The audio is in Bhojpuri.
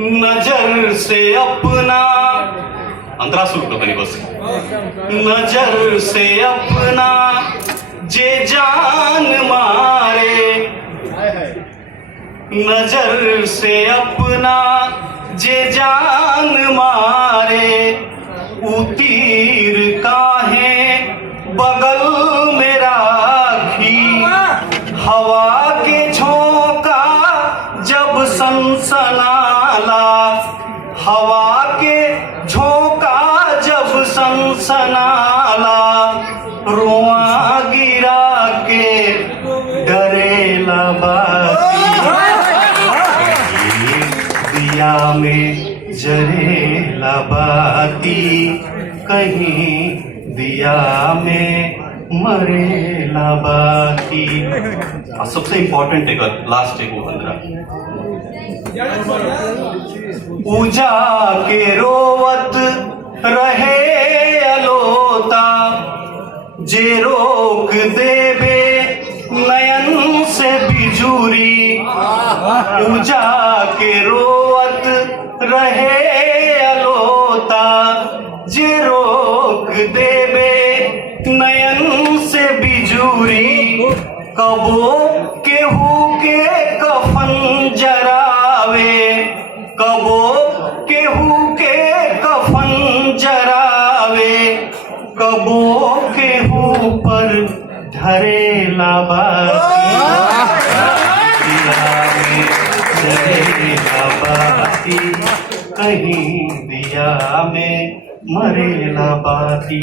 नजर से अपना अंतरा सुरू करतो नहीं बस नजर से अपना जे जान मारे नजर से अपना जे जान मारे उतीर काहे बगल में राखी हवा के झोंका जब सनसनाला हवा के झोंका जब सनसनाला रोआ गिरा के डरेला बाती दिया में जरेला बाती कहीं दिया में मरेला बाती। सबसे इंपॉर्टेंट है लास्ट है वो 15 पूजा के रोवत रहे अलोता जे रोक देवे नयन से बिजुरी पूजा के रोवत रहे अलोता जे रोक देवे नयन से बिजुरी कबो केहू के कफन जरावे कबो केहू के कफन जरावे कबो केहू पर धरेला बाती धरेला बाती कहीं दिया में मरेला बाती।